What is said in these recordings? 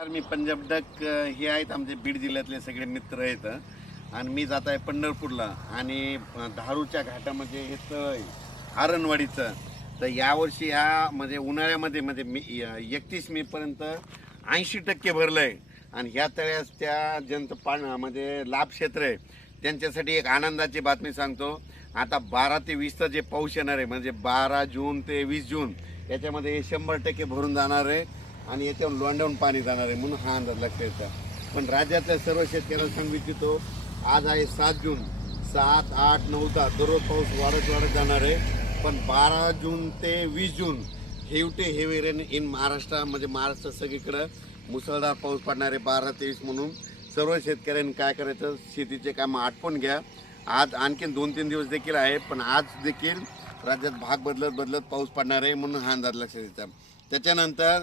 तर मी पंजाब डक हे आहेत आमचे बीड जिल्ह्यातले सगळे मित्र आहेत. आणि मी जात आहे पंढरपूरला. आणि धारूच्या घाटामध्ये हे तळ आहे हारणवाडीचं तर यावर्षी ह्या म्हणजे उन्हाळ्यामध्ये म्हणजे मी एकतीस मे पर्यंत ऐंशी टक्के भरलं आहे आणि ह्या तळ्यास त्या ज्यांचं पाण म्हणजे लाभ क्षेत्र आहे. त्यांच्यासाठी एक आनंदाची बातमी सांगतो. आता बारा ते वीसचा जे पाऊस येणार आहे म्हणजे बारा जून ते वीस जून याच्यामध्ये हे शंभर टक्के भरून जाणार आहे. आणि याच्यावर लोंडावून पाणी जाणार आहे म्हणून हा अंदाज लक्षात येतात पण राज्यातल्या सर्व शेतकऱ्यांना सांगू इच्छितो आज आहे सात जून. सात आठ नऊ दररोज पाऊस वाढत वाढत जाणार आहे. पण बारा जून ते वीस जून हेवटे हेवी रेन इन महाराष्ट्र म्हणजे महाराष्ट्र सगळीकडं मुसळधार पाऊस पडणार आहे बारा तेवीस म्हणून. सर्व शेतकऱ्यांनी काय करायचं? शेतीचे कामं आटपून घ्या. आज आणखीन दोन तीन दिवस देखील आहे पण आज देखील राज्यात भाग बदलत बदलत पाऊस पडणार आहे म्हणून हा अंदाज लक्षात येतात त्याच्यानंतर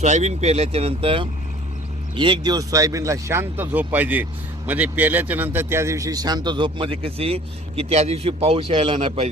सोयाबीन पेरल्याच्यानंतर एक दिवस सोयाबीनला शांत झोप पाहिजे. म्हणजे पेरल्याच्या नंतर त्या दिवशी शांत झोप म्हणजे कशी की त्या दिवशी पाऊस यायला नाही पाहिजे.